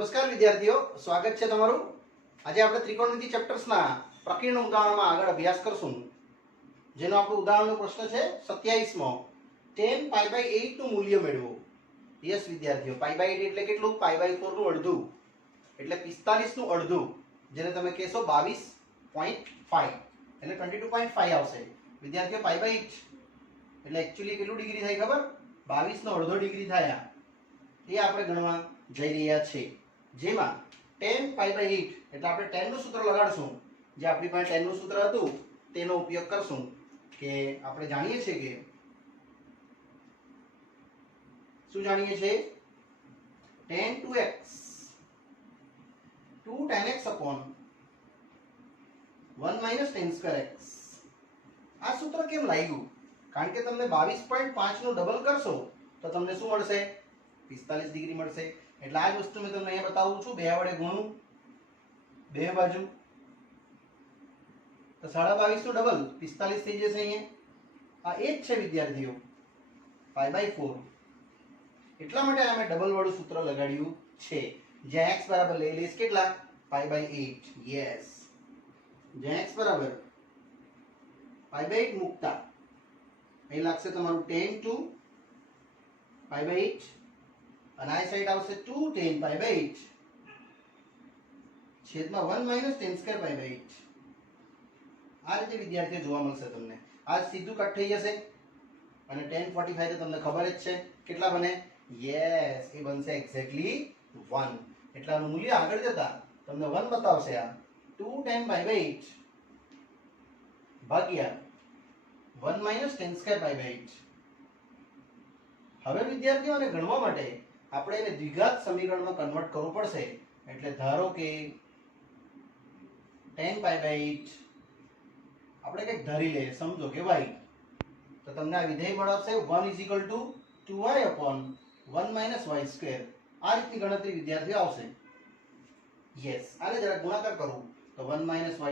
નમસ્કાર વિદ્યાર્થીઓ, સ્વાગત છે તમારું। આજે આપણે ત્રિકોણમિતિ ચેપ્ટર્સના પ્રકીર્ણ ઉદાહરણમાં આગળ અભ્યાસ કરશું, જેનો આપણો ઉદાહરણનો પ્રશ્ન છે 27મો। tan π/8 નું મૂલ્ય મેળવો। યસ વિદ્યાર્થીઓ, π/8 એટલે કેટલું? π/4 નું અડધું, એટલે 45 નું અડધું, જેને તમે કહેશો 22.5, એટલે 22.5 આવશે વિદ્યાર્થીઓ। π/8 એટલે એક્ચ્યુઅલી કેટલું ડિગ્રી થાય ખબર? 22 નો અડધો ડિગ્રી થાય। એ આપણે ગણવા જઈ રહ્યા છે, જેમાં tan π/8 એટલે આપણે tan નું સૂત્ર લગાડશું। જે આપણી પાસે tan નું સૂત્ર હતું તેનો ઉપયોગ કરશું કે આપણે જાણીએ છીએ કે શું જાણીએ છીએ? tan 2x 2 tan x upon 1 minus tan square x। આ સૂત્ર કેમ લાગ્યું? કારણ કે તમને 22.5 નું ડબલ કરશો તો તમને શું મળશે? 45 ડિગ્રી મળશે। એટલે આ જ વસ્તુ મેં તમને અહીંયા બતાવું છું। 2 વડે ગુણું બે બાજુ તો 22.5 નું ડબલ 45 થઈ જશે। અહીંયા આ એ જ છે વિદ્યાર્થીઓ, π/4। એટલા માટે અમે ડબલ વાળું સૂત્ર લગાડ્યું છે, જ્યાં x બરાબર લઈ લઈશ કેટલા? π/8। યસ, જ્યાં x બરાબર π/8 મૂકતા અહીં લાગશે તમારું tan 2 π/8 અને આ સાઈડ આવશે 2 tan π/8 છેદમાં 1 minus tan square π/8। આ રીતે વિદ્યાર્થીઓ જોવા મળશે તમને। આ સીધું કટ થઈ જશે અને tan 45 તો તમને ખબર જ છે કેટલા બને? યસ, એ બનશે એક્ઝેક્ટલી 1। એટલે આનું મૂલ્ય આગળ જતા તમને 1 બતાવશે। આ 2 tan π/8 ભાગ્યા 1 minus tan square π/8। હવે વિદ્યાર્થીઓને ગણવા માટે આપણે એને દ્વિઘાત સમીકરણમાં કન્વર્ટ કરવું પડશે। એટલે ધારો કે tan π/8 આપણે કંઈક ધારી લઈએ, સમજો કે y, તો તમને આ વિધેય મળશે 1 = 2y upon 1 minus y²। આ રીતની ગણતરી વિદ્યાર્થીઓ આવશે। યસ, આને જરા ગુણાકાર કરું તો 1 minus y²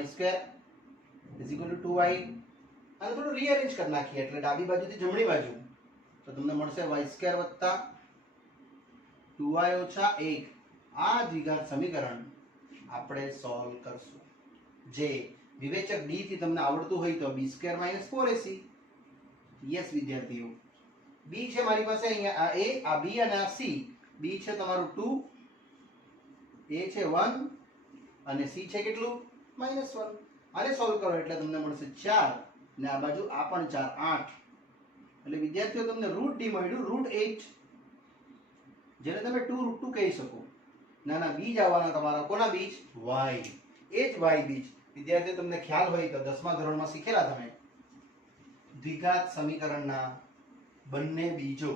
= 2y। આને થોડું રીઅરેન્જ કરી નાખીએ, એટલે ડાબી બાજુથી જમણી બાજુ તો તમને મળશે y² + 2y - 1। આ દ્વિઘાત સમીકરણ આપણે સોલ્વ કરશું। જે વિવેચક d થી તમને આવડતું હોય તો b² - 4ac। યસ વિદ્યાર્થીઓ, b છે મારી પાસે અહીંયા, આ a, આ b અને આ c। b છે તમારું 2, a છે 1 અને c છે કેટલું? -1। આને સોલ્વ કરો એટલે તમને મળશે 4 ને આ બાજુ આ પણ 4, 8। એટલે વિદ્યાર્થીઓ તમને √d મળ્યું, √8, જેને તમે 2√2 કહી શકો। નાના બીજ આવવાના તમારા, કોના બીજ? y। એ જ y બીજ વિદ્યાર્થીઓ તમને ખ્યાલ હોય તો 10મા ધોરણમાં શીખેલા તમે, દ્વિઘાત સમીકરણના બંને બીજો।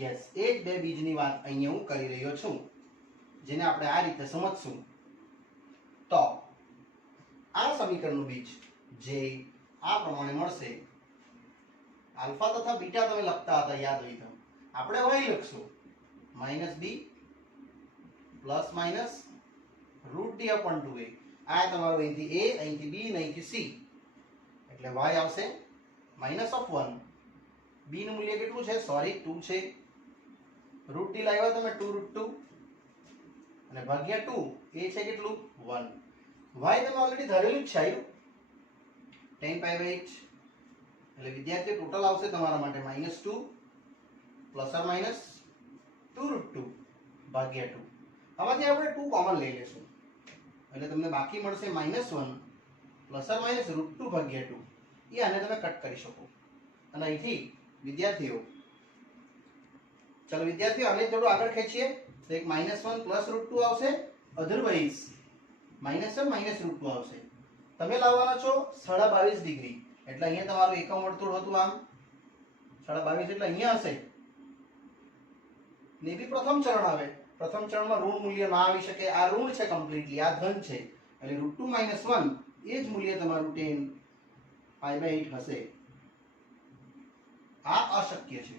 યસ, એ જ બે બીજની વાત અહીંયા હું કરી રહ્યો છું, જેને આપણે આ રીતે સમજશું। તો આ સમીકરણનું બીજ જે આ પ્રમાણે મળશે, આલ્ફા તથા બીટા તમે લખતા હતા યાદ હોય તો, આપણે y લખશું -b ±√d upon 2a। આ તમારું અહીંથી a, અહીંથી b અને અહીંથી c, એટલે y આવશે -1। b નું મૂલ્ય કેટલું છે? સોરી 2 છે। √d લાવ્યા તમે 2√2 અને ભાગ્યા 2, a છે કેટલું? 1। y તમે ઓલરેડી ધરેલું જ છે, આવ્યું tan π/8। એટલે વિદ્યાર્થીઓ ટોટલ આવશે તમારા માટે -2 ± 2√2 ભાગ્યા 2। આમાંથી આપણે 2 કોમન લઈ લેશું એટલે તમને બાકી મળશે -1 ± √2 ભાગ્યા 2। એ આને તમે કટ કરી શકો અને અહીંથી વિદ્યાર્થીઓ, ચલો વિદ્યાર્થીઓ આને થોડું આગળ ખેંચીએ તો એક -1 +√2 આવશે, અધરવાઇઝ -1 -√2 આવશે। તમે લાવવાના છો 22.5 ડિગ્રી, એટલે અહીંયા તમારું એકમ વર્તુળ હતું આમ 22.5 એટલે અહીંયા હશે ને બી પ્રથમ ચરણ આવે। પ્રથમ ચરણમાં ઋણ મૂલ્ય ના આવી શકે, આ ઋણ છે કમ્પ્લીટલી, આ ધન છે, એટલે √2 - 1 એ જ મૂલ્ય તમારું tan π/8 હશે। આ અશક્ય છે,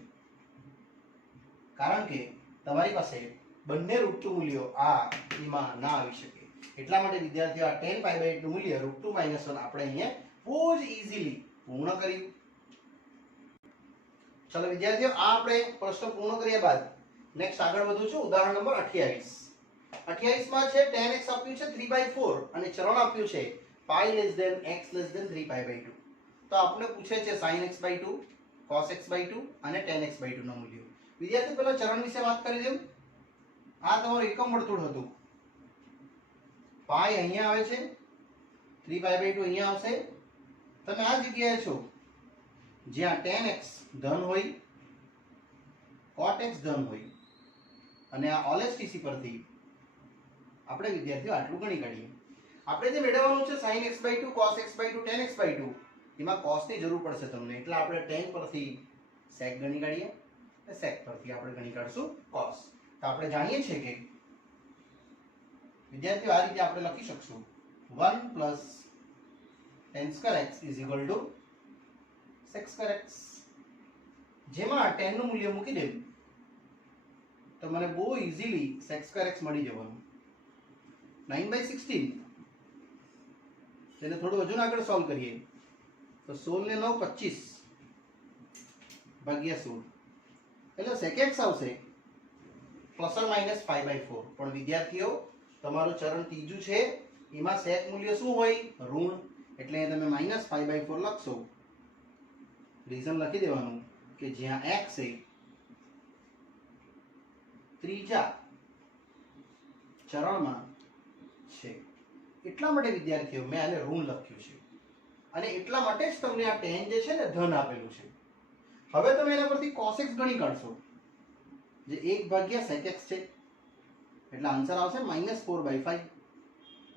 કારણ કે તમારી પાસે બંને √2 મૂલ્યો આ એમાં ના આવી શકે। એટલા માટે વિદ્યાર્થીઓ આ tan π/8 નું મૂલ્ય √2 - 1 આપણે અહીંયા બહુ જ ઈઝીલી પૂર્ણ કર્યું। ચલો વિદ્યાર્થીઓ, આ આપણે પ્રશ્ન પૂર્ણ કર્યા બાદ નેક્સ્ટ આગળ વધું છું, ઉદાહરણ નંબર 28। 28 માં છે tan x આપ્યું છે 3/4 અને ચરણ આપ્યું છે pi less than x less than 3pi/2. તો આપણે પૂછે છે sin x/2 cos x/2 અને tan x/2 ના મૂલ્યો. વિદ્યાર્થી પહેલા ચરણ વિશે વાત કરી દઉં. આ તમારું એકમ વર્તુળ હતું. pi અહીંયા આવે છે, 3pi/2 અહીંયા આવશે. તમે આ જગ્યાએ છો જ્યાં tan x ધન હોય, cot x ધન હોય અને આ OLSTC પરથી આપણે વિદ્યાર્થીઓ આટલું ગણી કાઢીએ. આપણે જે મેળવવાનું છે sin x/2 cos x/2 tan x/2 એમાં cos ની જરૂર પડશે તમને, એટલે આપણે tan પરથી sec ગણી કાઢીએ અને sec પરથી આપણે ગણી કાઢશું cos. તો આપણે જાણીએ છીએ કે વિદ્યાર્થીઓ આ રીતે આપણે લખી શકશું 1 plus tan square x is equal to sec square x. જેમાં tan નું મૂલ્ય મૂકી દેવું તો મને બહુ ઈઝીલી sec square x મળી જવાનું. 9/16 તેને થોડું હજુ આગળ સોલ્વ કરીએ તો 16 ને 9 25 ભાગ્યા 16 એટલે sec x આવશે પ્લસ ઓર માઇનસ 5/4. પણ વિદ્યાર્થીઓ તમારું ચરણ ત્રીજું છે એમાં sec મૂલ્ય શું હોય? ઋણ. એટલે તમે -5/4 લખશો. રીઝન લખી દેવાનું કે જ્યાં x એ ત્રીજા ચરણમાં છે એટલા માટે વિદ્યાર્થીઓ મેં આને ઋણ લખ્યું છે અને એટલા માટે જ તમને આ tan જે છે ને ધન આપેલું છે. હવે તમે એના પરથી cos x ગણી કાઢશો જે 1 sec x છે એટલે આન્સર આવશે -4/5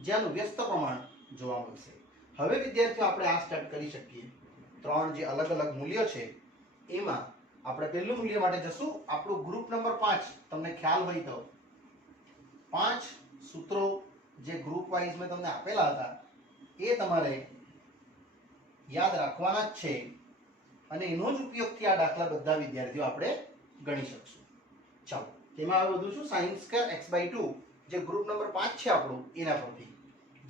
જેનું વ્યસ્ત પ્રમાણ જોવા મળશે. હવે વિદ્યાર્થીઓ આપણે આ સ્ટાર્ટ કરી શકીએ. ત્રણ જે અલગ અલગ મૂલ્યો છે એમાં આપણે પહેલું મૂલ્ય માટે જશું આપણું ગ્રુપ નંબર 5. તમને ખ્યાલ હોય તો 5 સૂત્રો જે ગ્રુપ વાઇઝ મેં તમને આપેલા હતા એ તમારે યાદ રાખવાના જ છે અને એનો જ ઉપયોગથી આ દાખલા બધા વિદ્યાર્થીઓ આપણે ગણી શકશું. ચાલો તેમાં હવે વધુ છું sin square x/2 જે ગ્રુપ નંબર 5 છે આપણું એના પરથી.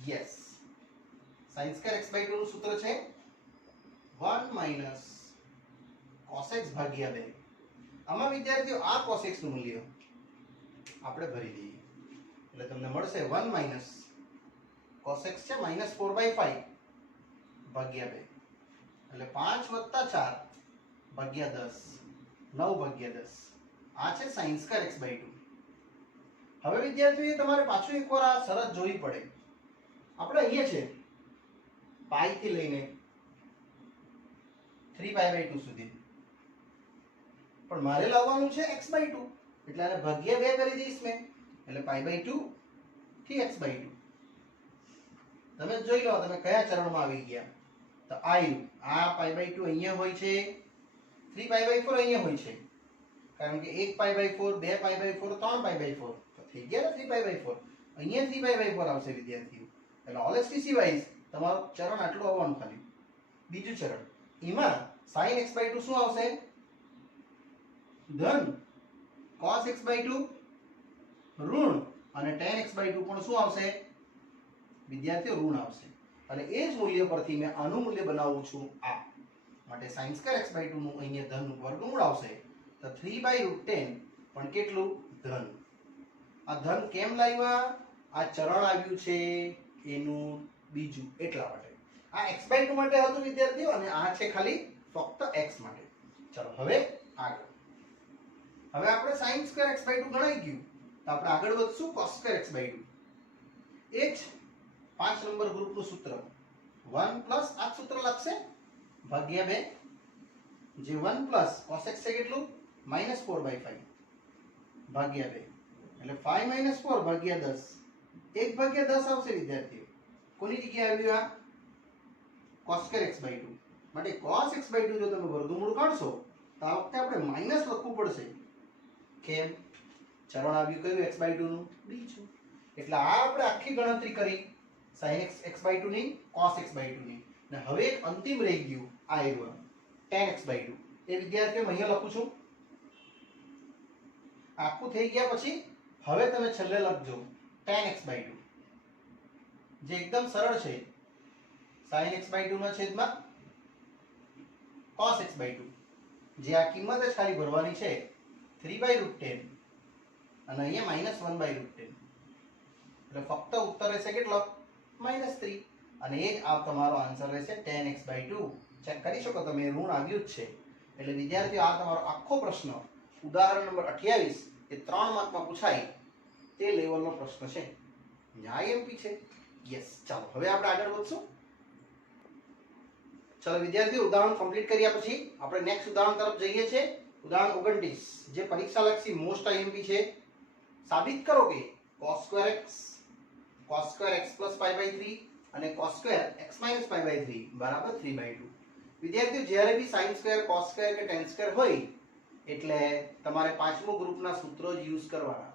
યસ, sin square x/2 નું સૂત્ર છે 1 - cos x ભાગ્યા 2. આમાં વિદ્યાર્થીઓ આ cos x નું મૂલ્ય આપણે ભરી દઈએ એટલે તમને મળશે 1 - cos x છે -4/5 ભાગ્યા 2 એટલે 5 + 4 ભાગ્યા 10 9 ભાગ્યા 10. આ છે sin square x/2. હવે વિદ્યાર્થીઓ તમારે પાછું એકવાર આ શરત જોવી પડે. આપણે અહીંયા છે પાઈ થી લઈને 3pi/2 સુધી, પણ મારે લાવવાનું છે x/2 એટલે આને ભાગ્યા 2 કરી દઈશ મેં એટલે pi/2 થી x/2. તમે જોઈ લો તમે કયા ચરણમાં આવી ગયા. તો આ pi/2 અહીંયા હોય છે, 3pi/4 અહીંયા હોય છે કારણ કે 1pi/4 2pi/4 3pi/4 તો થઈ ગયા ને 3pi/4. અહીંયા 3pi/4 આવશે વિદ્યાર્થીઓ. એટલે OLSTC વાઇઝ તમારું ચરણ આટલું આવવાનું ખાલી. બીજું ચરણ એમાં sin x/2 શું આવશે? ધન. cos x/2 ઋણ અને tan x/2 પણ શું આવશે વિદ્યાર્થીઓ? ઋણ આવશે. અને એ જ મૂલ્ય પરથી મેં આનું મૂલ્ય બનાવું છું આ માટે sin square x/2 નું અહીંયા ધન વર્ગમૂળ આવશે તો 3/10 પણ કેટલું? ધન. આ ધન કેમ લાવ્યા? આ ચરણ આવ્યું છે એનું બીજું એટલા માટે. આ x/2 માટે હતું વિદ્યાર્થીઓ અને આ છે ખાલી ફક્ત x માટે. ચલો હવે આગળ. હવે આપણે sin square x/2 ગણાઈ ગયું તો આપણે આગળ વધશું cos square x/2. એ જ 5 નંબર ગ્રુપનું સૂત્ર 1 પ્લસ આ સૂત્ર લખશે ભાગ્યા 2 જે 1 પ્લસ cos x છે કેટલું? -4/5 ભાગ્યા 2 એટલે 5 - 4 ભાગ્યા 10 1/10 આવશે વિદ્યાર્થીઓ. કોની જગ્યાએ આવ્યું? આ cos square x/2 માટે cos x/2 જો તમે વર્ગમૂળ કાઢશો તો આ વખતે આપણે માઈનસ લખવું પડશે. કેમ? ચરણ આવ્યું કયું x/2 નું? બીજું. એટલે આ આપણે આખી ગણતરી કરી sin x/2 ની cos x/2 ની અને હવે એક અંતિમ રહી ગયું આ આવ્યું tan x/2. એ વિદ્યાર્થીઓ અહીંયા લખું છું. આખું થઈ ગયા પછી હવે તમે છેલ્લે લખજો tan x/2 જે એકદમ સરળ છે. sin x/2 ના છેદમાં cos x/2 જે આ કિંમત જ ખાલી ભરવાની છે 3/10 અને અહીંયા -1/10. એટલે ફક્ત ઉત્તર રહેશે કેટલો -3 અને એ જ આ તમારો આન્સર રહેશે tan x/2 ચેક કરી શકો તમે ઋણ આવ્યું જ છે એટલે વિદ્યાર્થીઓ આ તમારો આખો પ્રશ્ન ઉદાહરણ નંબર 28 એ 3 માર્કમાં પૂછાય તે લેવલનો પ્રશ્ન છે ન્યાય એમપી છે યસ ચાલો હવે આપણે આગળ વધશું ચલો વિદ્યાર્થીઓ ઉદાહરણ કમ્પ્લીટ કર્યા પછી આપણે નેક્સ્ટ ઉદાહરણ તરફ જઈએ છીએ ઉદાહરણ 29 જે પરીક્ષા લક્ષી મોસ્ટ આઈએમપી છે સાબિત કરો કે cos2x + π/3 અને cos2x - π/3 બરાબર 3/2 વિદ્યાર્થીઓ જ્યારે બી sin2 cos2 કે tan2 હોય એટલે તમારે પાંચમું ગ્રુપના સૂત્રો જ યુઝ કરવાના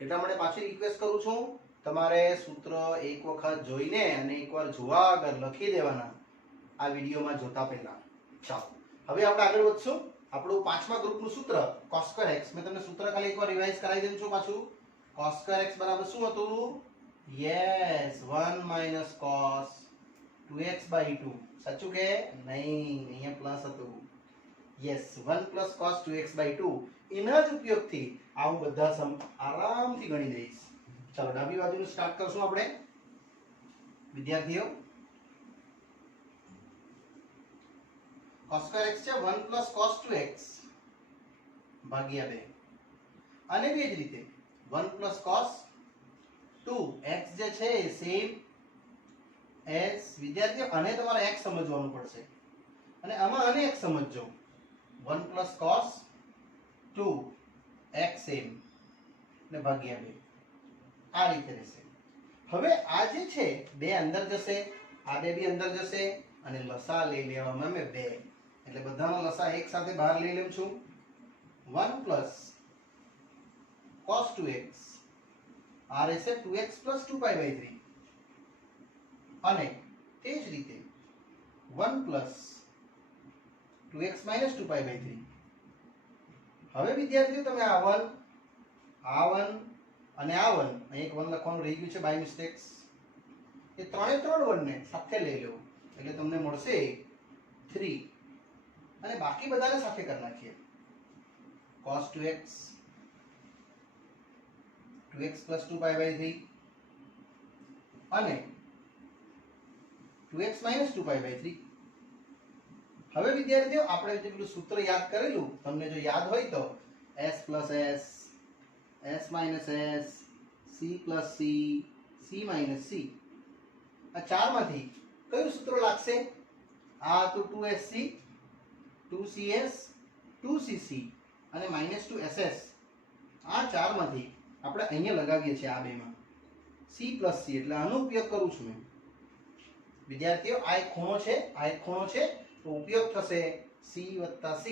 એટલા માટે પાછી રિક્વેસ્ટ કરું છું તમારે સૂત્ર એક વખત જોઈને અને એકવાર જોવા આગળ લખી દેવાના આ વિડીયોમાં જોતા પહેલા ચાલો હવે આપણે આગળ વધશું આપણું પાંચમા ગ્રુપનું સૂત્ર cos2x મેં તમને સૂત્ર ખાલી એકવાર રિવાઇઝ કરાવી દઉં છું પાછું cos2x બરાબર શું હતું યસ 1 - cos 2x/2 સાચું કે નહીં અહીંયા પ્લસ હતું યસ 1 + cos 2x/2 એના જ ઉપયોગથી આ હું બધા સમ આરામથી ગણી દઈશ ચાલો ડાબી બાજુનું સ્ટાર્ટ કરશું આપણે વિદ્યાર્થીઓ cos2x છે 1 + cos 2x ભાગ્યા 2 અને બે જ રીતે 1 + cos 2x જે છે સેમ એસ વિદ્યાર્થીઓ અને તમારે x સમજવાનું પડશે અને આમાં અને x સમજજો 1 + cos 2 x સેમ ને ભાગ્યા 2 આ રીતે રહેશે હવે આ જે છે બે અંદર જશે આ બે બી અંદર જશે અને લસા લઈ લેવામાં મેં 2 એટલે બધાનો લસા એક સાથે બહાર લઈ લઉં છું 1 + cos 2x આ રહેશે 2x + 2π/3 અને તે જ રીતે 1 + 2x - 2π/3 હવે વિદ્યાર્થીઓ તમે આ 1 અને આ 1 અહીં એક 1 લખવાનું રહી ગયું છે બાય મિસ્ટેક્સ એ ત્રણે ત્રણ 1 ને સાથે લઈ લો એટલે તમને મળશે 3 અને બાકી બધાને સાથે કરી નાખીએ cos 2x 2x + 2π/3 અને 2x - 2π/3 હવે વિદ્યાર્થીઓ આપણે જે પેલું સૂત્ર યાદ કરેલું તમને જો યાદ હોય તો s + s s - s c + c c - c આ ચારમાંથી કયું સૂત્ર લાગશે આ તો 2sc 2cs 2cc અને -2ss આ ચારમાંથી આપણે અહીંયા લગાવીએ છીએ આ બેમાં c + c એટલે આનો ઉપયોગ કરું છું મેં વિદ્યાર્થીઓ આ એક ખૂણો છે તો ઉપયોગ થશે c + c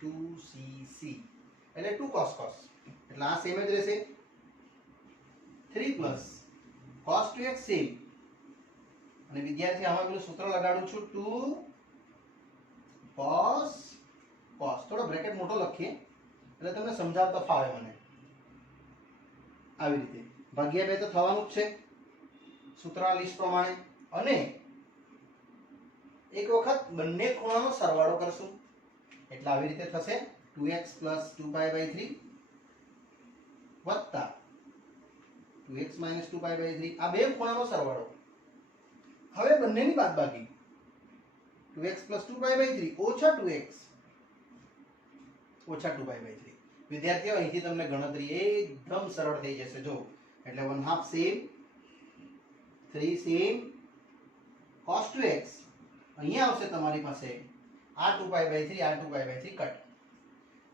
2cc એટલે 2 cos એટલે આ સેમ જ રહેશે 3 + cos 2x સેમ અને વિદ્યાર્થી આમાં પેલું સૂત્ર લગાડું છું 2 cos થોડો બ્રેકેટ મોટો લખીએ એટલે તમને સમજાવતા ફાવે મને આવી રીતે ભાગ્યા 2 તો થવાનું જ છે સૂત્રના લિસ્ટ પ્રમાણે અને એક વખત બંને ખૂણાનો સરવાળો કરશું એટલે આવી રીતે થશે 2x + 2π/3 વત્તા 2x - 2π/3 આ બે ખૂણાનો સરવાળો હવે બંનેની બાદબાકી 2x + 2π/3 ઓછા 2x ઓછા 2π/3 વિદ્યાર્થીઓ અહીંથી તમને ગણતરી એકદમ સરળ થઈ જશે જો એટલે 1/2 સેમ 3 સેમ cos 2x અહીંયા આવશે તમારી પાસે આ 2π/3 આ 2π/3 કટ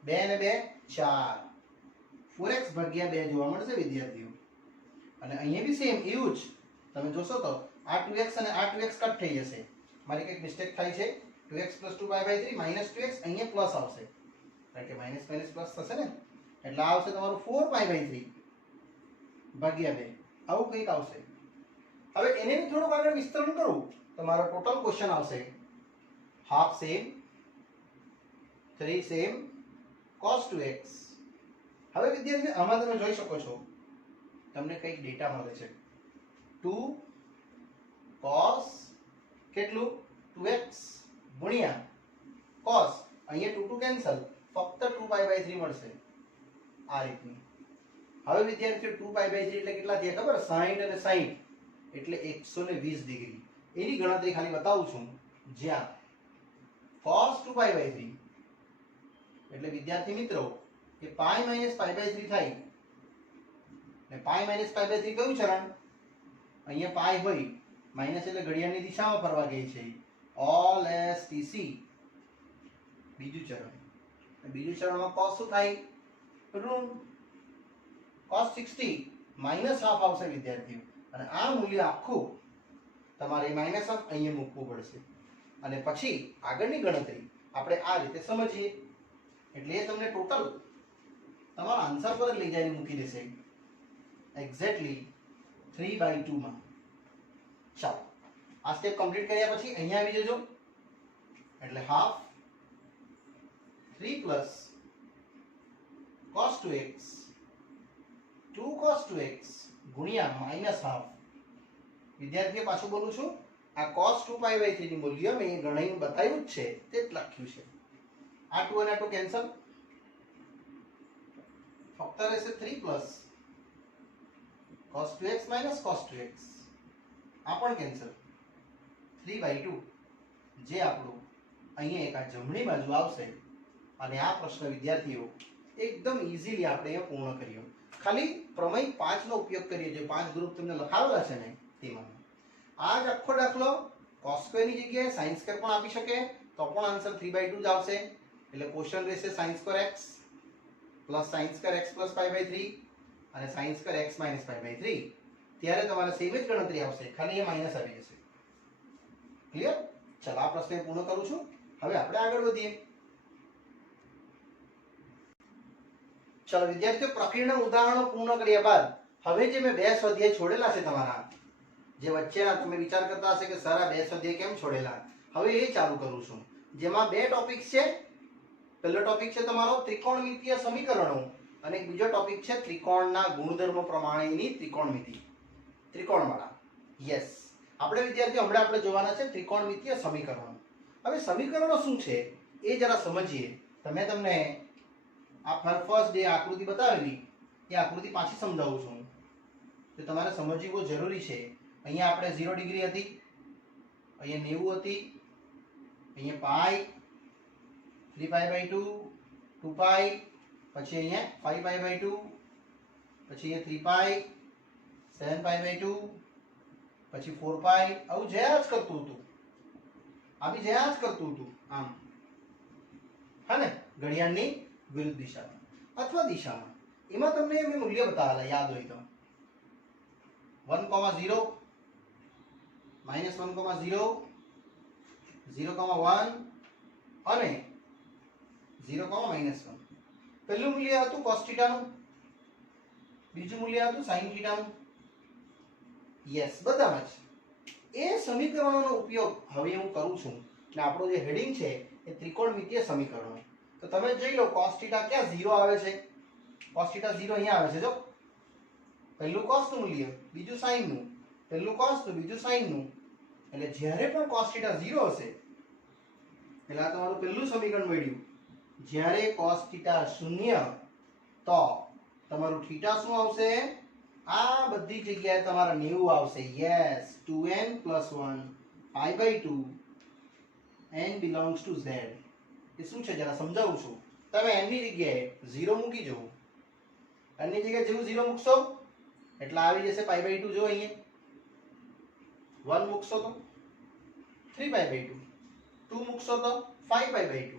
2 અને 2 4 4x ભાગ્યા 2 જોવા મળશે વિદ્યાર્થીઓ અને અહીંયા બી સેમ એવું જ તમે જોશો તો આ 2x અને આ 2x કટ થઈ જશે મારી કંઈક મિસ્ટેક થાય છે 2x + 2π/3 -2x અહીંયા પ્લસ આવશે કારણ કે માઈનસ પ્લસ થશે ને એટલે આવશે તમારું 4π/3 ભાગ્યા 2 આવું કંઈક આવશે હવે એને બી થોડુંક આગળ વિસ્તરણ કરું તમારો ટોટલ ક્વેશ્ચન આવશે half same 3 same cos 2x હવે વિદ્યાર્થીઓ આમાં તમે જોઈ શકો છો તમને કંઈક ડેટા મળે છે 2 cos કેટલું 2x ગુણ્યા cos અહીંયા 2 કેન્સલ ફક્ત 2π/3 મળશે આ રીતનું હવે વિદ્યાર્થીઓ 2π/3 એટલે કેટલા થયા ખબર? 60 અને 60 એટલે 120 ડિગ્રી. એની ગણતરી ખાલી બતાવું છું. જ્યાં cos 2π/3 એટલે વિદ્યાર્થી મિત્રો કે π - π/3 થાય. ને π - π/3 કયું ચરણ? અહીંયા પાઈ હોય, માઈનસ એટલે ઘડિયાળની દિશામાં ફરવા ગઈ છે. ઓલ એસ ટી સી બીજું ચરણ. બીજું ચરણમાં cos શું થાય? ઋણ cos 60 માઈનસ હાફ આવશે વિદ્યાર્થીઓ. અને આ મૂલ્ય આખું તમારે માઈનસ હાફ અહીંયા મૂકવું પડશે. અને પછી આગળની ગણતરી આપણે આ રીતે સમજીએ એટલે એ તમને ટોટલ તમારા આન્સર પર જ લઈ જઈને મૂકી દેશે એક્ઝેક્ટલી 3/2 માં. ચાલો આ સ્ટેપ કમ્પ્લીટ કર્યા પછી અહીંયા આવી જજો. એટલે half 3 plus cos 2x 2 cos 2x ગુણ્યા માઈનસ હાફ. વિદ્યાર્થીઓ પાછું બોલું છું, આ cos 2π/3 ની મૂલ્ય મેં ગણઈને બતાવ્યું જ છે, તે જ લખ્યું છે. આ 2 અને આ 2 કેન્સલ, ફક્ત રહેશે 3 plus cos 2x minus cos 2x. આ પણ કેન્સલ, 3/2 જે આપણું અહીંયા એક આ જમણી બાજુ આવશે. અને આ પ્રશ્ન વિદ્યાર્થીઓ એકદમ ઈઝીલી આપણે અહીંયા પૂર્ણ કર્યો. ખાલી પ્રમેય 5 નો ઉપયોગ કરીએ, જે 5 ગ્રુપ તમને લખાવેલા છે ને તેમાં. આ જ આખો દાખલો cos સ્ક્વેર ની જગ્યાએ sin સ્ક્વેર પણ આપી શકે તો પણ આન્સર 3/2 જ આવશે. એટલે ક્વેશ્ચન રહેશે sin square x plus sin square x plus π/3 અને sin સ્ક્વેર x માઈનસ π/3. ત્યારે તમારે સેમ જ ગણતરી આવશે, ખાલી એ માઈનસ આવી જશે. ક્લિયર? ચાલો આ પ્રશ્ન પૂર્ણ કરું છું. હવે આપણે આગળ વધીએ. ચાલો વિદ્યાર્થીઓ, પ્રક્રિયાના ઉદાહરણો પૂર્ણ કર્યા બાદ હવે જે મેં 2 સ્વાધ્યાય છોડેલા છે તમારા, જે વચ્ચેના તમે વિચાર કરતા હશે કે સર આ 2 સ્વાધ્યાય કેમ છોડેલા, હવે એ ચાલુ કરું છું. જેમાં 2 ટોપિક છે. પહેલો ટોપિક છે તમારો ત્રિકોણમિતીય સમીકરણો અને બીજો ટોપિક છે ત્રિકોણના ગુણધર્મ પ્રમાણેની ત્રિકોણમિતિ, ત્રિકોણમાળા. યસ, આપણે વિદ્યાર્થીઓ હમણાં આપણે જોવાના છે ત્રિકોણમિતીય સમીકરણો. હવે સમીકરણો શું છે એ જરા સમજીએ. તમને આ ફર્સ્ટ ડે આકૃતિ બતાવેલી એ આકૃતિ પાછી સમજાવું છું તો તમારે સમજવી બહુ જરૂરી છે. અહીંયા આપણે 0 ડિગ્રી હતી, અહીંયા 90 હતી, અહીંયા પાઈ 3π/2 2π, પછી અહીંયા 5π/2, પછી અહીંયા 3π 7π/2, પછી 4π. આવું જયા જ કરતું હતું, આવી જયા જ કરતું હતું આમ, હા ને, ઘડિયાળની વિરુદ્ધ દિશામાં અથવા દિશામાં. એમાં તમને મેં મૂલ્ય બતાવેલા યાદ હોય તો 1,0 -1,0 0,1 અને 0,-1. પહેલું મૂલ્ય હતું cos θ નું, બીજું મૂલ્ય હતું sin θ નું. યસ, બધામાં જ એ સમીકરણોનો ઉપયોગ હવે હું કરું છું. અને આપણો જે હેડિંગ છે એ ત્રિકોણમિતીય સમીકરણો. તો તમે જોઈ લો cos θ ક્યાં 0 આવે છે? cos θ 0 અહીંયા આવે છે. જો પહેલું cos નું મૂલ્ય, બીજું sin નું, પહેલું cos નું, બીજું sin નું. એટલે જ્યારે પણ cos θ 0 હશે એટલે આ તમારું પહેલું સમીકરણ મળ્યું. જ્યારે cos θ 0 તો તમારું θ શું આવશે? આ બધી જગ્યાએ તમારા 90 આવશે. Yes, 2n + 1 π/2 n belongs to z. એ શું છે જરા સમજાવું છું. તમે n ની જગ્યાએ 0 મૂકી જુઓ. n ની જગ્યાએ જેવું 0 મૂકશો એટલે આવી જશે π/2. જો અહીંયા 1 મૂકશો તો 3π/2, 2 મૂકશો તો 5π/2,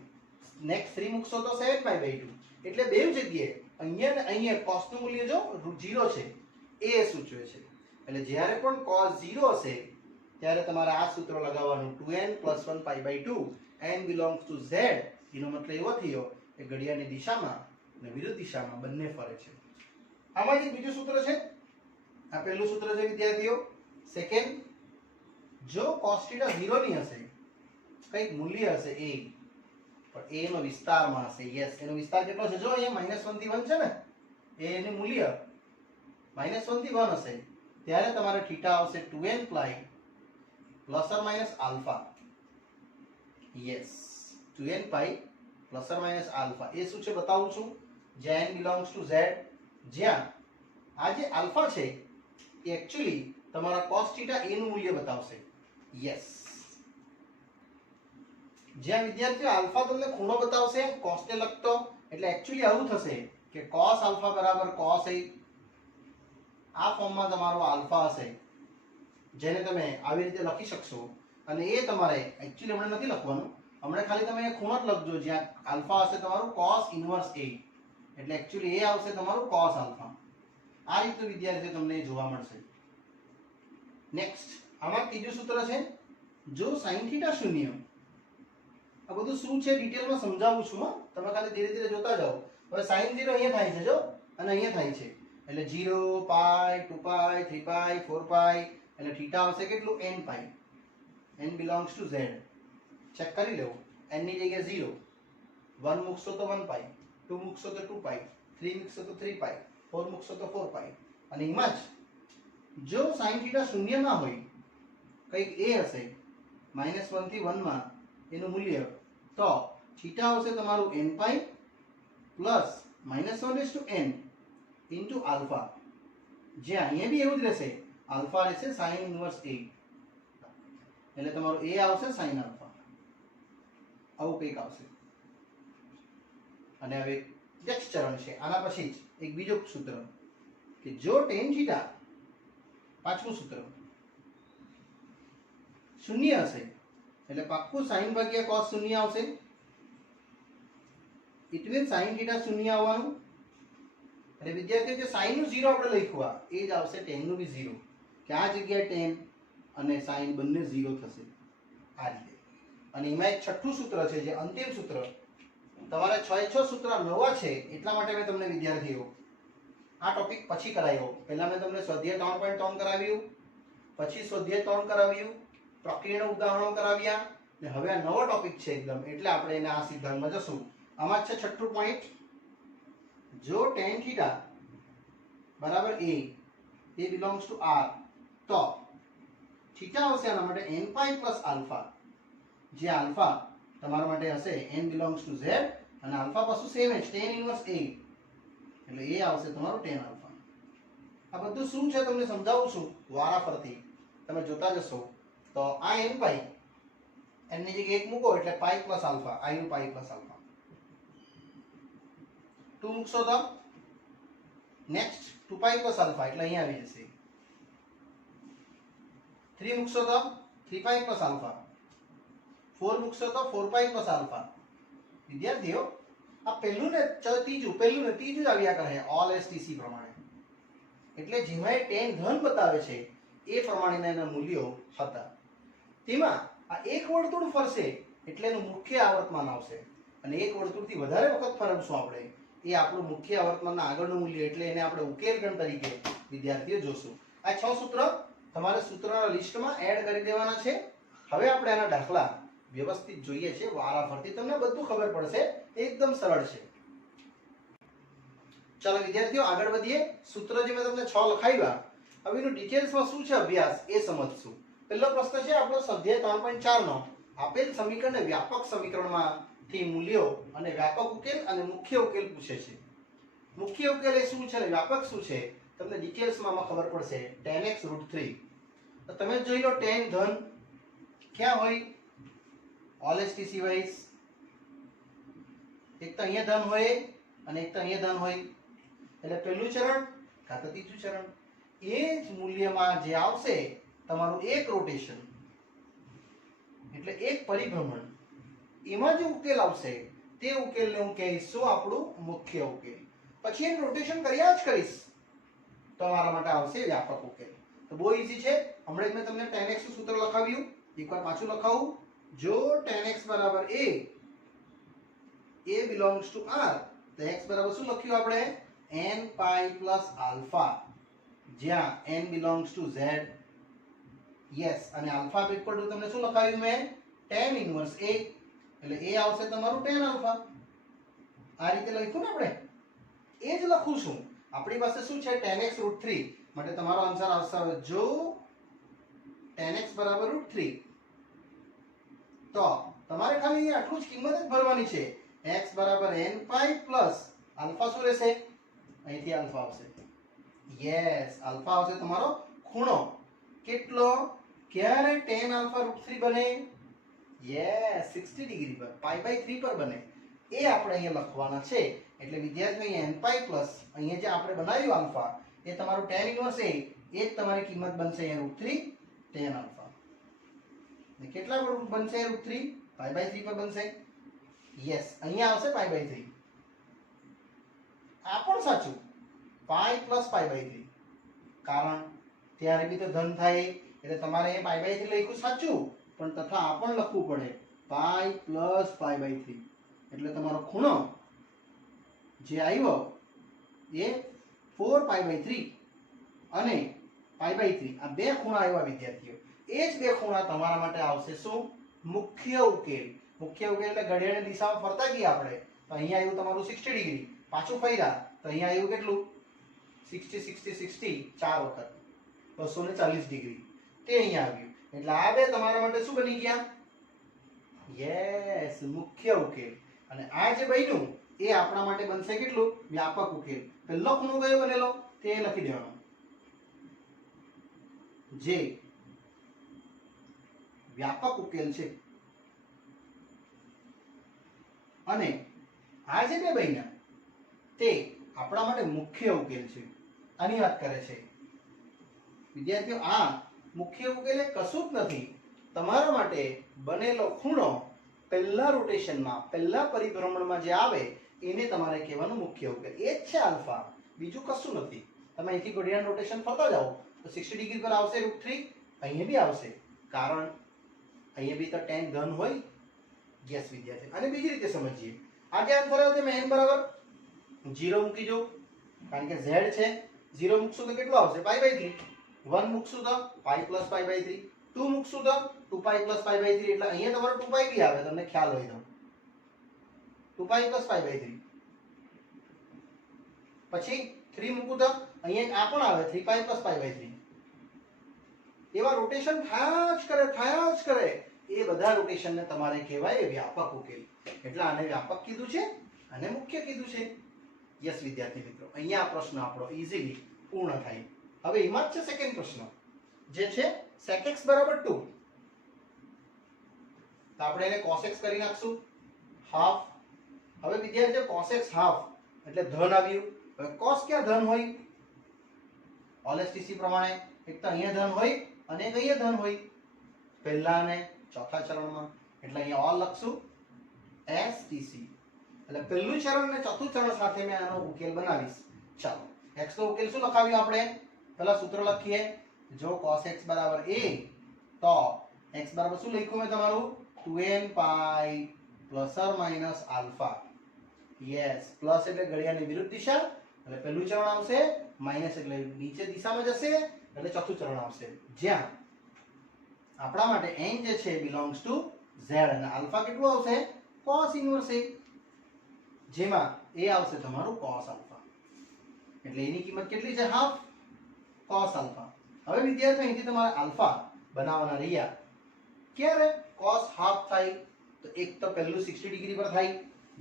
નેક્સ્ટ 3 મૂકશો તો 7π/2. એટલે બે જગ્યાએ અહીંયા ને અહીંયા cos નું મૂલ્ય જો 0 છે એ સૂચવે છે. એટલે જ્યારે પણ cos 0 હશે ત્યારે તમારે આ સૂત્ર લગાવવાનું 2n + 1 π/2 n belongs to z. એનો મતલબ એવો થયો કે ઘડિયાળની દિશામાં અને વિરુદ્ધ દિશામાં બંને ફરે છે. આમાં એક બીજું સૂત્ર છે. આ પહેલું સૂત્ર છે વિદ્યાર્થીઓ. સેકન્ડ, જો cos θ 0 ની હશે, કંઈક મૂલ્ય હશે a, પણ a નો વિસ્તારમાં હશે. યસ, એનો વિસ્તાર કેટલો છે? જો અહીંયા -1 થી 1 છે ને, એ એનું મૂલ્ય -1 થી 1 હશે ત્યારે તમારે θ આવશે 2n π ± α. Yes, 2n π ± α. એ શું છે બતાવું છું. જ્યાં n belongs to z, જ્યાં આ જે આલ્ફા છે એ એકચ્યુઅલી તમારા cos થીટા a નું મૂલ્ય બતાવશે. યસ, જ્યાં વિદ્યાર્થીઓ આલ્ફા તમને ખૂણો બતાવશે cos ને લગતો, એટલે એકચ્યુઅલી આવું થશે કે cos આલ્ફા બરાબર cos a. આ ફોર્મમાં તમારો આલ્ફા હશે, જેને તમે આવી રીતે લખી શકશો. અને એ તમારે એકચ્યુઅલી હમણાં નથી લખવાનું, હમણાં ખાલી તમે ખૂણો જ લખજો જ્યાં આલ્ફા હશે તમારું cos ઇન્વર્સ a, એટલે એકચ્યુઅલી એ આવશે તમારું cos આલ્ફા. આ રીતનું વિદ્યાર્થીઓ તમને જોવા મળશે. નેક્સ્ટ, આમાં ત્રીજું સૂત્ર છે, જો sin થીટા શૂન્ય. આ બધું શું છે ડિટેલમાં સમજાવું છું, તમે ખાલી ધીરે ધીરે જોતા જાઓ. હવે sin 0 અહીંયા થાય છે જો, અને અહીંયા થાય છે, એટલે 0 પાઈ 2 પાઈ 3 પાઈ 4 પાઈ, એટલે થીટા આવશે કેટલું n pi. n belongs to z. Check કરી લેવું, n ની જગ્યાએ 0, 1 મૂકશો તો 1 પાઈ, 2 મૂકશો તો 2 પાઈ, 3 મૂકશો તો 3 પાઈ, 4 મૂકશો તો 4 પાઈ. અને એમાં જ જો sin થીટા શૂન્ય ના હોય, કંઈક એ હશે -1 થી 1 માં એનું મૂલ્ય, તો થીટા આવશે તમારું n pi plus -1/n into alpha. જે અહીંયા બી એવું જ રહેશે, આલ્ફા રહેશે sin ઇન્વર્સ a, એટલે તમારું a આવશે sin આલ્ફા. આવું કંઈક આવશે. અને હવે નેક્સ્ટ ચરણ છે, આના પછી જ એક બીજો સૂત્ર કે જો tan થીટા, પાંચમું સૂત્ર, શૂન્ય હશે એટલે પાક્કું sin ભાગ્યા cos શૂન્ય આવશે. ઇટ મીન્સ sin થીટા શૂન્ય આવવાનું. એટલે વિદ્યાર્થીઓ જે sin નું 0 આપણે લખ્યું એ જ આવશે tan નું બી 0, કે આ જગ્યાએ tan અને sin બંને 0 થશે આ રીતે. અને એમાં એક છઠ્ઠું સૂત્ર છે જે અંતિમ સૂત્ર, તમારે 6 સૂત્ર નવા છે એટલા માટે મેં તમને વિદ્યાર્થીઓ આ ટોપિક પછી કરાવ્યો. પહેલા મેં તમને સ્વાધ્યાય 3.3 કરાવ્યું, પછી સ્વાધ્યાય 3 કરાવ્યું, પ્રક્રિયાના ઉદાહરણો કરાવ્યા, ને હવે આ નવો ટોપિક છે એકદમ, એટલે આપણે એને આ સિદ્ધાંતમાં જશું. આમાં છે છઠ્ઠું પોઈન્ટ, જો tan થીટા બરાબર a, A belongs to r, તો થીટા આવશે આના માટે n પાઈ પ્લસ આલ્ફા. જે આલ્ફા તમારા માટે હશે n બિલોંગ્સ ટુ z, અને આલ્ફા પાછું સેમ જ tan ઇન્વર્સ a, એટલે એ આવશે તમારું tan આલ્ફા. આ બધું શું છે તમને સમજાવું છું વારાફરતી, તમે જોતા જશો. તો આ n પાઈ, n ની જગ્યાએ 1 મૂકો એટલે પાઈ પ્લસ આલ્ફા, i નું પાઈ પ્લસ આલ્ફા. 2 મૂકશો તો નેક્સ્ટ 2 પાઈ પ્લસ આલ્ફા, એટલે અહીંયા આવી જશે. 3 મૂકશો તો 3 પાઈ પ્લસ આલ્ફા, 4 મૂકશો તો 4 પાઈ પ્લસ આલ્ફા. વિદ્યાર્થીઓ આ પહેલું ને ત્રીજું જ આવ્યા કરે ઓલ એસટીસી પ્રમાણે, એટલે જેમાં tan ધન બતાવે છે એ પ્રમાણેના એના મૂલ્યો હતા. તેમાં આ એક વર્તુળ ફરશે એટલે એનું મુખ્ય આવર્તમાન આવશે, અને એક વર્તુળથી વધારે વખત ફરવશું આપણે, એ આપણું મુખ્ય આવર્તમાનના આગળનું મૂલ્ય, એટલે એને આપણે ઉકેલ ગણ તરીકે વિદ્યાર્થીઓ જોશું. આ 6 સૂત્ર તમારે સૂત્રના લિસ્ટમાં એડ કરી દેવાના છે. હવે આપણે આના દાખલા વ્યવસ્થિત જોઈએ છે વારાફરતી, તમને બધું ખબર પડશે, એકદમ સરળ છે. ચાલો વિદ્યાર્થીઓ આગળ વધીએ. સૂત્ર જે મેં તમને 6 લખાવ્યા, હવે એનું ડિટેલ્સમાં શું છે અભ્યાસ એ સમજશું. પહેલો પ્રશ્ન છે આપણો સ્વાધ્યાય 3.4 નો, આપેલ સમીકરણને વ્યાપક સમીકરણમાંથી મૂલ્યો અને વ્યાપક ઉકેલ અને મુખ્ય ઉકેલ પૂછે છે. મુખ્ય ઉકેલ એ શું છે અને વ્યાપક શું છે તમને ડિટેલ્સમાં ખબર પડશે. tan x √3, તો તમે જોઈ લો tan ધન ક્યાં હોય, ઓલ એસટીસી વાઇઝ એક તો અહીંયા ધન હોય અને એક તો અહીંયા ધન હોય, એટલે પહેલું ચરણ કાં તો ત્રીજું ચરણ. એ જ મૂલ્યમાં જે આવશે તમારું એક રોટેશન, એટલે એક પરિભ્રમણ, એમાં જે ઉકેલ આવશે તે ઉકેલને હું કહીશ શું આપણું મુખ્ય ઉકેલ. પછી એમ રોટેશન કર્યા જ કરીશ તો તમારા માટે આવશે વ્યાપક ઉકેલ. તો બહુ ઈઝી છે. હમણાં જ મેં તમને tan x નું સૂત્ર લખાવ્યું, એકવાર પાછું લખાવું. જો tan x બરાબર a belongs to r, તો x બરાબર શું લખ્યું આપણે, n પાઈ પ્લસ આલ્ફા, જ્યાં n belongs to z. Yes, અને આલ્ફા ઇક્વલ ટુ તમને શું લખાવ્યું મેં, tan ઇન્વર્સ a, એટલે a આવશે તમારું tan આલ્ફા. આ રીતે લખ્યું ને આપણે, એ જ લખું છું. આપણી પાસે શું છે tan x √3, માટે તમારો આન્સર આવશે જો tan x બરાબર √3, તો તમારે ખાલી આટલું જ કિંમત જ ભરવાની છે. x બરાબર n પાઈ પ્લસ આલ્ફા શું રહેશે, અહીંથી આલ્ફા આવશે, યસ, આલ્ફા આવશે તમારો ખૂણો. કેટલો? ક્યારે tan આલ્ફા √3 બને? યસ, 60 ડિગ્રી પર, π/3 પર બને. એ આપણે અહીંયા લખવાના છે. એટલે વિદ્યાર્થીઓ અહીંયા n π પ્લસ અહીંયા જે આપણે બનાવ્યું આલ્ફા એ તમારું tan ઇન્વર્સ એ જ તમારી કિંમત બનશે અહીંયા √3 tan આલ્ફા. ને કેટલા પર બનશે √3? π/3 પર બનશે. યસ, અહીંયા આવશે π/3. આ પણ સાચું, π પ્લસ π/3. કારણ ત્યારે બી તો ધન થાય એટલે તમારે અહીંયા π/3 લખ્યું સાચું, પણ તથા આ પણ લખવું પડે π પ્લસ π/3. એટલે તમારો ખૂણો જે આવ્યો એ 4π/3 અને π/3 આ બે ખૂણા આવ્યા વિદ્યાર્થીઓ. એ જ બે ખૂણા તમારા માટે આવશે શું? મુખ્ય ઉકેલ. મુખ્ય ઉકેલ એટલે ઘડિયાળની દિશામાં ફરતા ગયા આપણે તો અહીંયા આવ્યું તમારું 60 ડિગ્રી, પાછું ફર્યા તો અહીંયા આવ્યું કેટલું? 60 60 60 ચાર વખત 240 ડિગ્રી તે અહીંયા આવ્યું. એટલે આ બે તમારા માટે શું બની ગયા? યસ, મુખ્ય ઉકેલ. અને આ જે બન્યું એ આપણા માટે બનશે કેટલું? વ્યાપક ઉકેલ. પહેલો ખૂણો કયો બનેલો તે લખી દેવાનો. જે વ્યાપક ઉકેલ છે અને આ જે બે બન્યા તે આપણા માટે મુખ્ય ઉકેલ છે. આની વાત કરે છે વિદ્યાર્થીઓ. આ મુખ્ય ઉકેલ એ કશું જ નથી, તમારા માટે બનેલો ખૂણો પહેલા રોટેશનમાં પહેલા પરિભ્રમણમાં જે આવે એને તમારે કહેવાનું મુખ્ય ઉકેલ. એ જ છે આલ્ફા, બીજું કશું નથી. તમે અહીંથી ઘડિયાળ રોટેશન ફરતા જાઓ તો 60 ડિગ્રી પર આવશે √3, અહીંયા બી આવશે. કારણ અહીંયા બી તો tan ધન હોય. યસ વિદ્યાર્થી. અને બીજી રીતે સમજીએ. આ જે આન્સર આવ્યો છે મેં n બરાબર 0 મૂકી દો, કારણ કે z છે. 0 મૂકશું તો કેટલું આવશે? π/3. 1 મૂકશું તો π પ્લસ π/3. 2 મૂકશું તો 2π પ્લસ π/3. એટલે અહીંયા તમારો 2π બી આવે, તમને ખ્યાલ હોય તો 2π પ્લસ π/3. પછી 3 મૂકું તો અહીંયા આ પણ આવે 3π પ્લસ π/3. એવા રોટેશન થયા જ કરે. એ બધા રોટેશનને તમારે કહેવાય વ્યાપક ઉકેલ. એટલે આને વ્યાપક કીધું છે અને મુખ્ય કીધું છે. યસ વિદ્યાર્થી મિત્રો, અહીંયા આ પ્રશ્ન આપણો ઈઝીલી પૂર્ણ થાય. હવે એમાં જ છે સેકન્ડ પ્રશ્ન જે છે sec x બરાબર 2. તો આપણે એને cos x કરી નાખશું હાફ. હવે વિદ્યાર્થીઓ cos x હાફ એટલે ધન આવ્યું. હવે cos ક્યાં ધન હોય? ઓલએસટીસી પ્રમાણે એક તો અહીંયા ધન હોય અને એક અહીંયા ધન હોય, પહેલા અને ચોથા ચરણમાં. એટલે અહીંયા ઓલ લખશું STC. એટલે પહેલું ચરણ અને ચોથું ચરણ સાથે મેં આનો ઉકેલ બનાવીશ. ચાલો x નો ઉકેલ શું લખાવ્યું આપણે? પહેલા સૂત્ર લખીએ. જો cos x બરાબર a તો x બરાબર શું લખ્યું મેં તમારું? 2n π plus or minus alpha. Yes, plus એટલે ઘડિયાળની વિરુદ્ધ દિશા એટલે પહેલું ચરણ આવશે, માઈનસ એટલે નીચે દિશામાં જશે એટલે ચોથું ચરણ આવશે. જ્યાં આપણા માટે n જે છે બિલોંગ્સ ટુ z અને આલ્ફા કેટલું આવશે? cos inverse a. જેમાં a આવશે તમારું cos આલ્ફા. એટલે એની કિંમત કેટલી છે? Half cos alpha. હવે વિદ્યાર્થીઓ અહીંથી તમારે આલ્ફા બનાવવાના રહ્યા. ક્યારે cos હાફ થાય? તો એક તો પહેલું 60 ડિગ્રી પર થાય.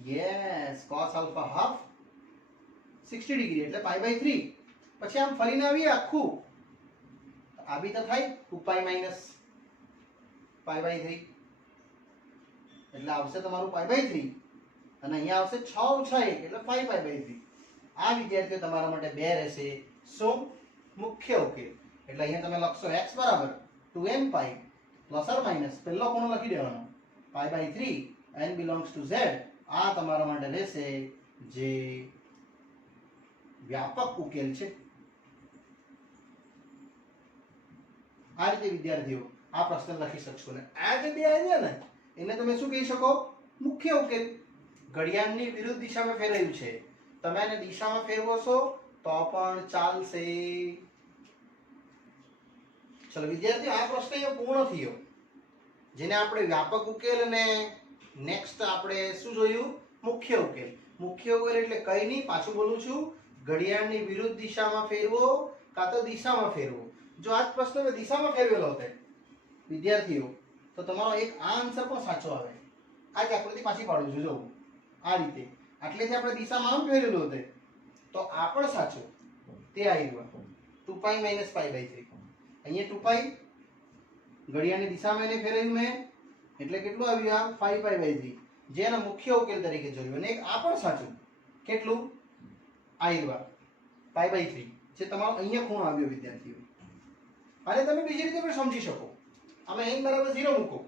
Yes, cos alpha half 60 degree એટલે π/3. પછી આમ ફરીને આવીએ આખું, આ બી તો થાય 2π માઈનસ π/3 એટલે આવશે તમારું π/3 અને અહીંયા આવશે 6 ઓછા 1 એટલે 5π/3. આ વિદ્યાર્થીઓ તમારા માટે બે રહેશે શું? મુખ્ય ઉકેલ. એટલે અહીંયા તમે લખશો x બરાબર 2n π પ્લસ ઓર માઈનસ પહેલો ખૂણો લખી દેવાનો π/3 n belongs to z. આ તમારા માટે રહેશે જે વ્યાપક ઉકેલ છે. આ રીતે વિદ્યાર્થીઓ આ પ્રશ્ન લખી શકશો. ને આ જે બે આવ્યા ને એને તમે શું કહી શકો? મુખ્ય ઉકેલ. ઘડિયાળની વિરુદ્ધ દિશામાં ફેરવ્યું છે, તમે આને દિશામાં ફેરવશો તો પણ ચાલશે. ચલો વિદ્યાર્થીઓ, આ પ્રશ્ન અહીંયા પૂર્ણ થયો, જેને આપણે વ્યાપક ઉકેલ અને નેક્સ્ટ આપણે શું જોયું? મુખ્ય ઉકેલ. મુખ્ય ઉકેલ એટલે કઈ નહીં, પાછું બોલું છું, ઘડિયાળની વિરુદ્ધ દિશામાં ફેરવો કાં તો દિશામાં ફેરવો. જો આ જ પ્રશ્ન મેં દિશામાં ફેરવેલો હોત વિદ્યાર્થીઓ તો તમારો એક આ આન્સર પણ સાચો આવે. આ જ આકૃતિ પાછી પાડું છું, જો આ રીતે આટલેથી આપણે દિશામાં આમ ફેરવેલું હોત તો આ પણ સાચું. તે આવ્યું 2 પાઈ માઇનસ પાઈ બાય 3. અહીંયા 2 પાઈ ઘડિયાળની દિશામાં એને ફેરવ્યું મેં એટલે કેટલું આવ્યું આ 5 પાઈ બાય 3, જેનો મુખ્ય ઉકેલ તરીકે જોયું. અને એક આ પણ સાચું. કેટલું આવ્યું પાઈ બાય 3, જે તમારો અહીંયા ખૂણો આવ્યો વિદ્યાર્થીઓ. અને તમે બીજી રીતે પણ સમજી શકો. આમાં n બરાબર 0 મૂકો,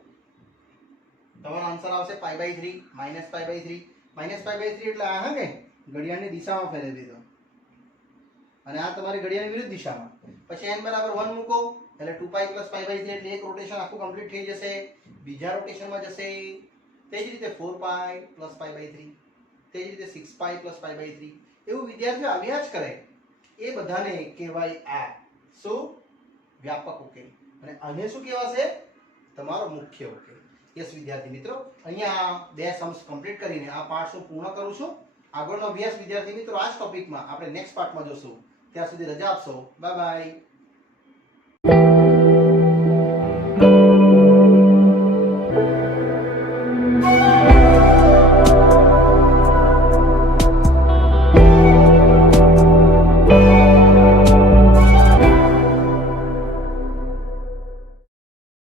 તમારો આન્સર આવશે pi by 3 minus pi by 3. Minus pi by 3 એટલે આ હા કે ઘડિયાળની દિશામાં ફેરવી દીધો, અને આ તમારી ઘડિયાળની વિરુદ્ધ દિશામાં. પછી n બરાબર 1 મૂકો એટલે 2 પાઈ પ્લસ પાઈ બાય 3 એટલે એક રોટેશન આખું કમ્પ્લીટ થઈ જશે, બીજા રોટેશનમાં જશે. તે જ રીતે 4 પાઈ પ્લસ પાઈ બાય 3, તે જ રીતે 6 પાઈ પ્લસ પાઈ બાય 3. એવું વિદ્યાર્થીઓ આવ્યા જ કરે. એ બધાને કહેવાય આ શું? વ્યાપક ઉકેલ. અને આને શું કહેવાશે? તમારો મુખ્ય ઉકેલ. યસ વિદ્યાર્થી મિત્રો, અહીંયા બે સમ્સ કમ્પ્લીટ કરીને આ પાર્ટ હું પૂર્ણ કરું છું. આગળનો અભ્યાસ વિદ્યાર્થી મિત્રો આ જ ટોપિકમાં આપણે નેક્સ્ટ પાર્ટમાં જોશું. ત્યાં સુધી રજા આપશો. Bye bye.